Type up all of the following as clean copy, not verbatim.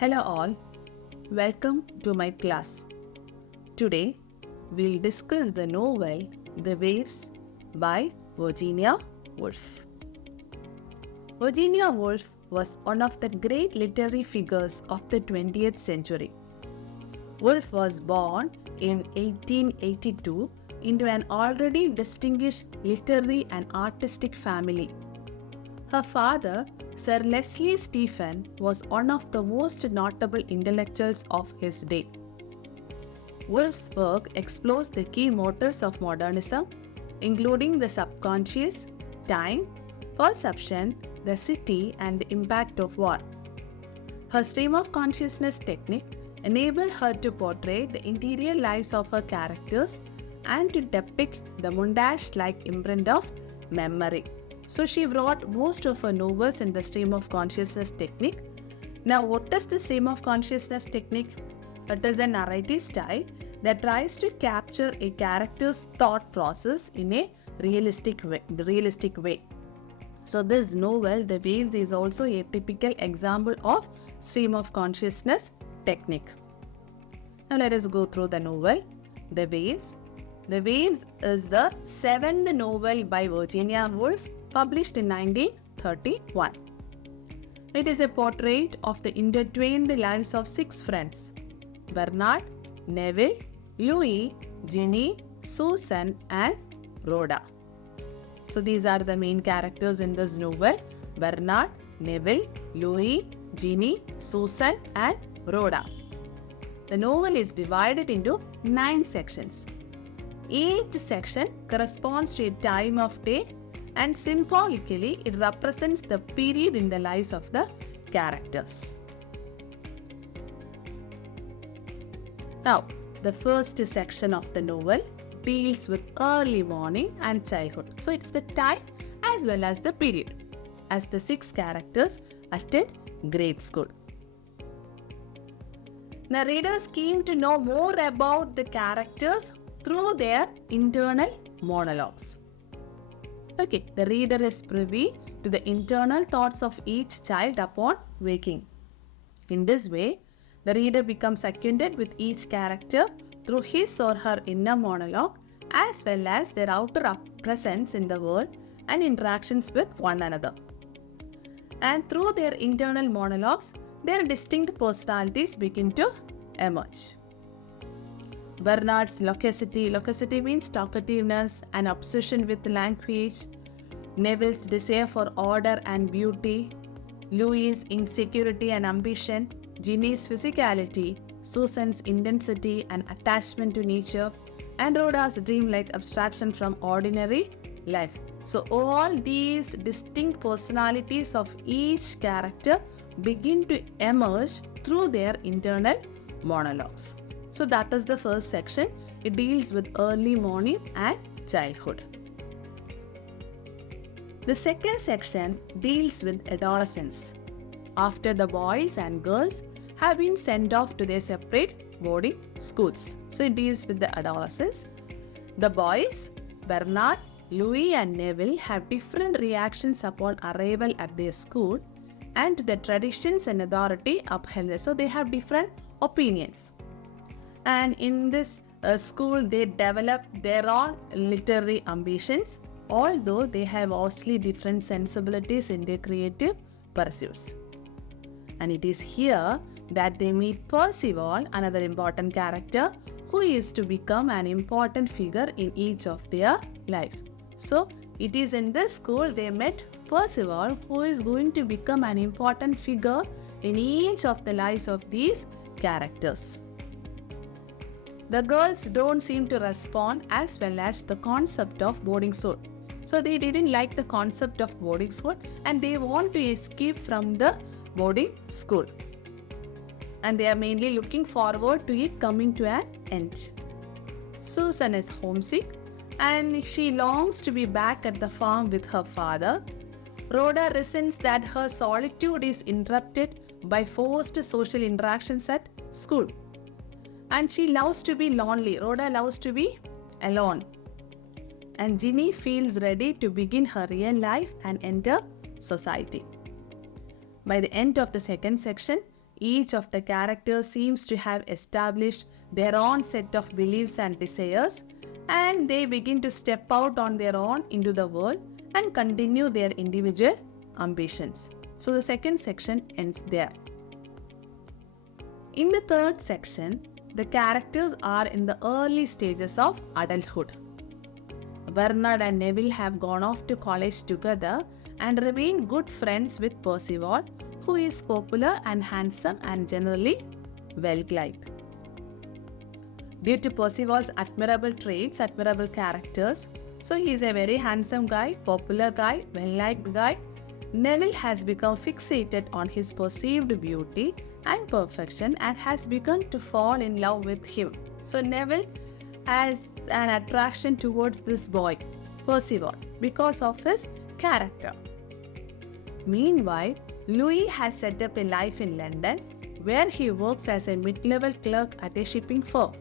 Hello all, welcome to my class. Today we'll discuss the novel The Waves by Virginia Woolf. Virginia Woolf was one of the great literary figures of the 20th century. Woolf was born in 1882 into an already distinguished literary and artistic family. Her father, Sir Leslie Stephen, was one of the most notable intellectuals of his day. Woolf's work explores the key motives of modernism, including the subconscious, time, perception, the city, and the impact of war. Her stream of consciousness technique enabled her to portray the interior lives of her characters and to depict the montage-like imprint of memory. So she wrote most of her novels in the stream of consciousness technique. Now, what is the stream of consciousness technique? It is a narrative style that tries to capture a character's thought process in a realistic way. So this novel, The Waves, is also a typical example of stream of consciousness technique. Now let us go through the novel, The Waves. The Waves is the seventh novel by Virginia Woolf, published in 1931. It is a portrait of the intertwined lives of six friends: Bernard, Neville, Louis, Ginny, Susan, and Rhoda. So these are the main characters in this novel: Bernard, Neville, Louis, Ginny, Susan, and Rhoda. The novel is divided into 9 sections. Each section corresponds to a time of day, and symbolically it represents the period in the lives of the characters. Now, the first section of the novel deals with early morning and childhood. So it's the time as well as the period, as the 6 characters attend grade school. The readers came to know more about the characters through their internal monologues. Okay, the reader is privy to the internal thoughts of each child upon waking. In this way, the reader becomes acquainted with each character through his or her inner monologue as well as their outer presence in the world and interactions with one another. And through their internal monologues, their distinct personalities begin to emerge. Bernard's loquacity means talkativeness and obsession with language. Neville's desire for order and beauty. Louis' insecurity and ambition. Ginny's physicality. Susan's intensity and attachment to nature. And Rhoda's dreamlike abstraction from ordinary life. So all these distinct personalities of each character begin to emerge through their internal monologues. So that is the first section. It deals with early morning and childhood. The second section deals with adolescence, after the boys and girls have been sent off to their separate boarding schools. So it deals with the adolescence. The boys, Bernard, Louis, and Neville, have different reactions upon arrival at their school and to the traditions and authority upheld. So they have different opinions. And in this school, they develop their own literary ambitions, although they have vastly different sensibilities in their creative pursuits. And it is here that they meet Percival, another important character, who is to become an important figure in each of their lives. So it is in this school they met Percival, who is going to become an important figure in each of the lives of these characters. The girls don't seem to respond as well as the concept of boarding school. So they didn't like the concept of boarding school and they want to escape from the boarding school. And they are mainly looking forward to it coming to an end. Susan is homesick and she longs to be back at the farm with her father. Rhoda resents that her solitude is interrupted by forced social interactions at school. And she loves to be lonely. Rhoda loves to be alone. And Ginny feels ready to begin her real life and enter society. By the end of the second section, Each of the characters seems to have established their own set of beliefs and desires, and they begin to step out on their own into the world and continue their individual ambitions. So the second section ends there. In the third section, the characters are in the early stages of adulthood. Bernard and Neville have gone off to college together and remain good friends with Percival, who is popular and handsome and generally well-liked. Due to Percival's admirable traits, admirable characters, so he is a very handsome guy, popular guy, well-liked guy, Neville has become fixated on his perceived beauty and perfection and has begun to fall in love with him. So Neville has an attraction towards this boy, Percival, because of his character. Meanwhile, Louis has set up a life in London where he works as a mid-level clerk at a shipping firm.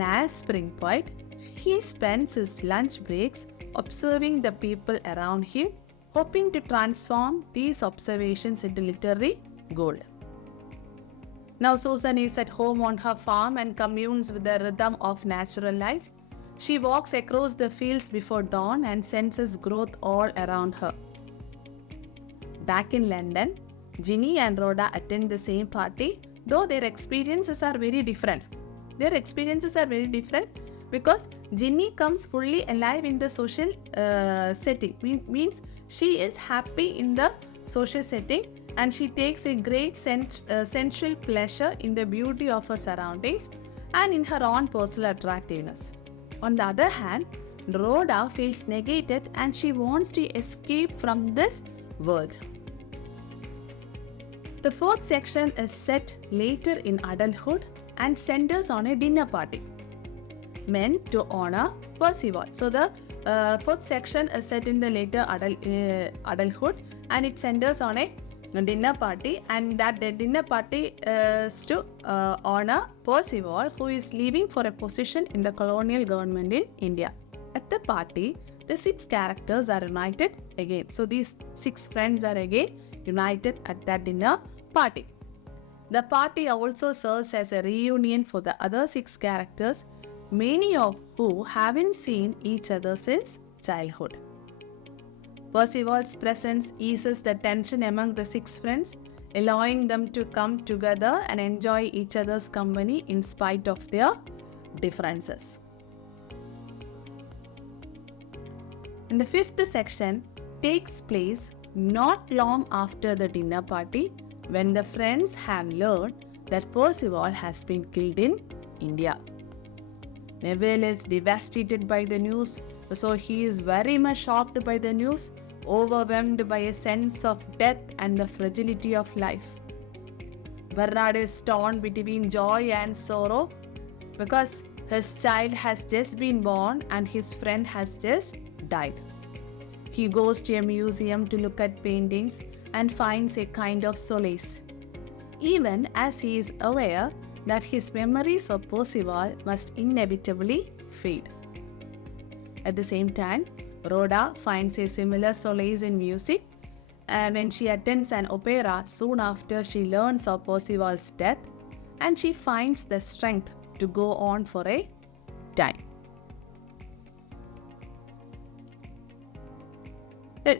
As Spring Poet, he spends his lunch breaks observing the people around him, hoping to transform these observations into literary gold. Now Susan is at home on her farm and communes with the rhythm of natural life. She walks across the fields before dawn and senses growth all around her. Back in London, Ginny and Rhoda attend the same party, though their experiences are very different. Because Ginny comes fully alive in the social setting. Means she is happy in the social setting and she takes a great sensual pleasure in the beauty of her surroundings and in her own personal attractiveness. On the other hand, Rhoda feels negated and she wants to escape from this world. The fourth section is set later in adulthood and centers on a dinner party meant to honor Percival. So the fourth section is set in the later adulthood and it centers on a dinner party, and that the dinner party is to honor Percival, who is leaving for a position in the colonial government in India. At the party, the 6 characters are united again. So these 6 friends are again united at that dinner party. The party also serves as a reunion for the other 6 characters, many of who haven't seen each other since childhood. Percival's presence eases the tension among the 6 friends, allowing them to come together and enjoy each other's company in spite of their differences. And the 5th section takes place not long after the dinner party, when the friends have learned that Percival has been killed in India. Neville is devastated by the news, so he is very much shocked by the news, overwhelmed by a sense of death and the fragility of life. Bernard is torn between joy and sorrow because his child has just been born and his friend has just died. He goes to a museum to look at paintings and finds a kind of solace, even as he is aware that his memories of Percival must inevitably fade. At the same time, Rhoda finds a similar solace in music when she attends an opera soon after she learns of Percival's death, and she finds the strength to go on for a time.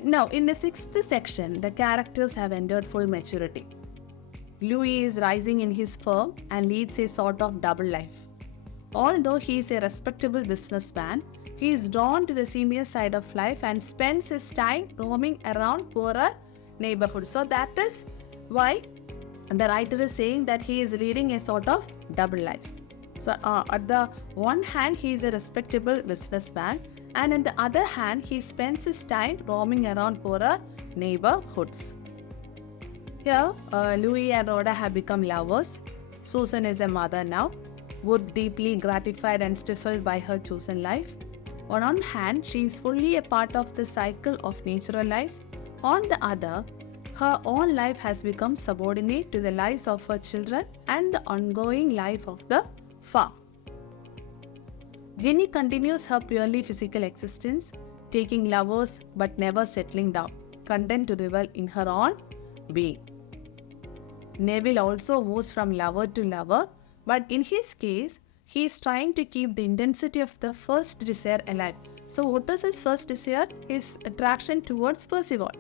Now, in the 6th section, the characters have entered full maturity. Louis is rising in his firm and leads a sort of double life. Although he is a respectable businessman, he is drawn to the seamier side of life and spends his time roaming around poorer neighborhoods. So that is why the writer is saying that he is leading a sort of double life. So at the one hand, he is a respectable businessman, and on the other hand, he spends his time roaming around poorer neighborhoods. Here, Louis and Rhoda have become lovers. Susan is a mother now, both deeply gratified and stifled by her chosen life. On one hand, she is fully a part of the cycle of natural life. On the other, her own life has become subordinate to the lives of her children and the ongoing life of the farm. Ginny continues her purely physical existence, taking lovers but never settling down, content to revel in her own being. Neville also moves from lover to lover, but in his case, he is trying to keep the intensity of the first desire alive. So what is his first desire? His attraction towards Percival.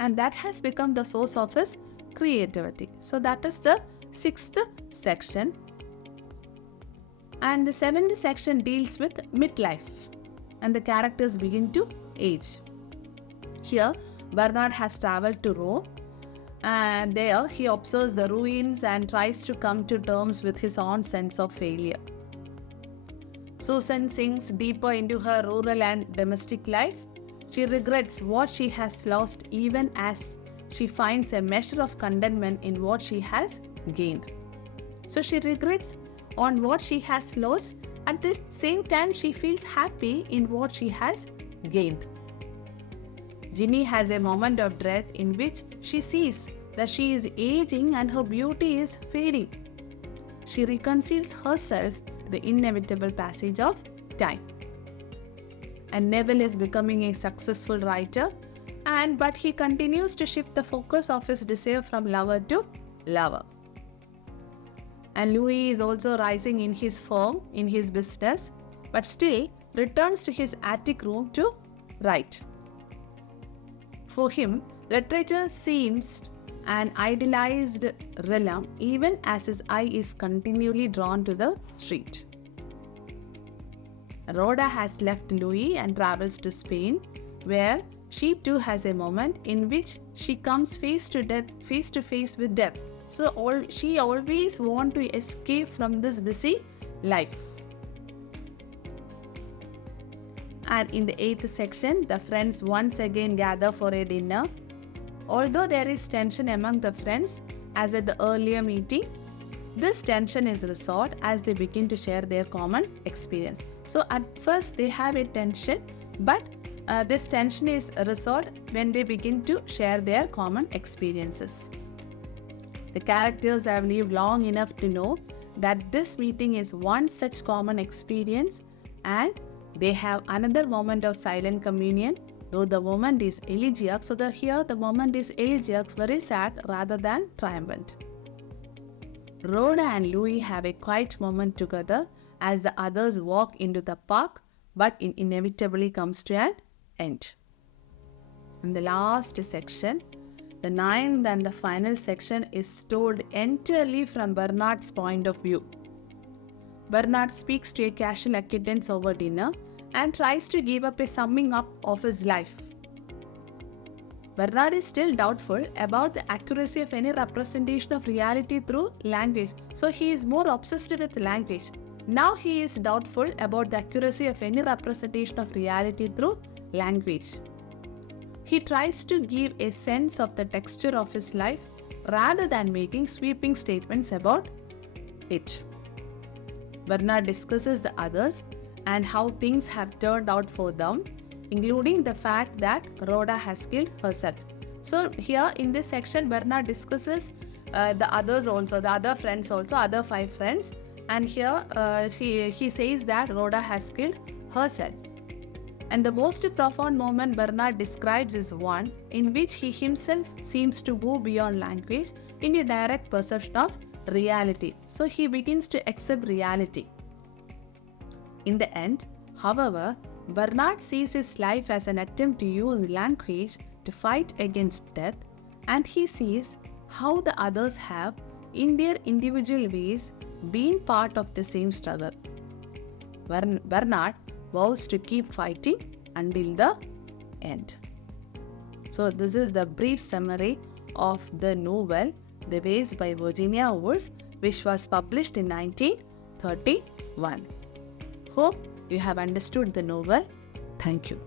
And that has become the source of his creativity. So that is the 6th section. And the 7th section deals with midlife. And the characters begin to age. Here, Bernard has traveled to Rome. And there he observes the ruins and tries to come to terms with his own sense of failure. Susan sinks deeper into her rural and domestic life. She regrets what she has lost even as she finds a measure of contentment in what she has gained. So she regrets on what she has lost. At the same time, she feels happy in what she has gained. Ginny has a moment of dread in which she sees that she is aging and her beauty is fading. She reconciles herself to the inevitable passage of time. And Neville is becoming a successful writer, but he continues to shift the focus of his desire from lover to lover. And Louis is also rising in his firm, in his business, but still returns to his attic room to write. For him, literature seems an idealized realm even as his eye is continually drawn to the street. Rhoda has left Louis and travels to Spain, where she too has a moment in which she comes face to face with death. So she always wants to escape from this busy life. And in the 8th section, the friends once again gather for a dinner. Although there is tension among the friends, as at the earlier meeting, this tension is resolved as they begin to share their common experience. So at first they have a tension, but this tension is resolved when they begin to share their common experiences. The characters have lived long enough to know that this meeting is one such common experience, and they have another moment of silent communion, though the moment is elegiac. So here the moment is elegiac, very sad rather than triumphant. Rhoda and Louis have a quiet moment together as the others walk into the park, but it inevitably comes to an end. In the last section, the 9th and the final section is told entirely from Bernard's point of view. Bernard speaks to a casual acquaintance over dinner and tries to give up a summing up of his life. Bernard is still doubtful about the accuracy of any representation of reality through language. So he is more obsessed with language. Now he is doubtful about the accuracy of any representation of reality through language. He tries to give a sense of the texture of his life rather than making sweeping statements about it. Bernard discusses the others and how things have turned out for them, including the fact that Rhoda has killed herself. So here in this section, Bernard discusses the others also, the other friends also, other 5 friends. And here he says that Rhoda has killed herself. And the most profound moment Bernard describes is one in which he himself seems to go beyond language in a direct perception of reality. So he begins to accept reality. In the end, however, Bernard sees his life as an attempt to use language to fight against death, and he sees how the others have, in their individual ways, been part of the same struggle. Bernard vows to keep fighting until the end. So this is the brief summary of the novel The Ways by Virginia Woolf, which was published in 1931. Hope you have understood the novel. Thank you.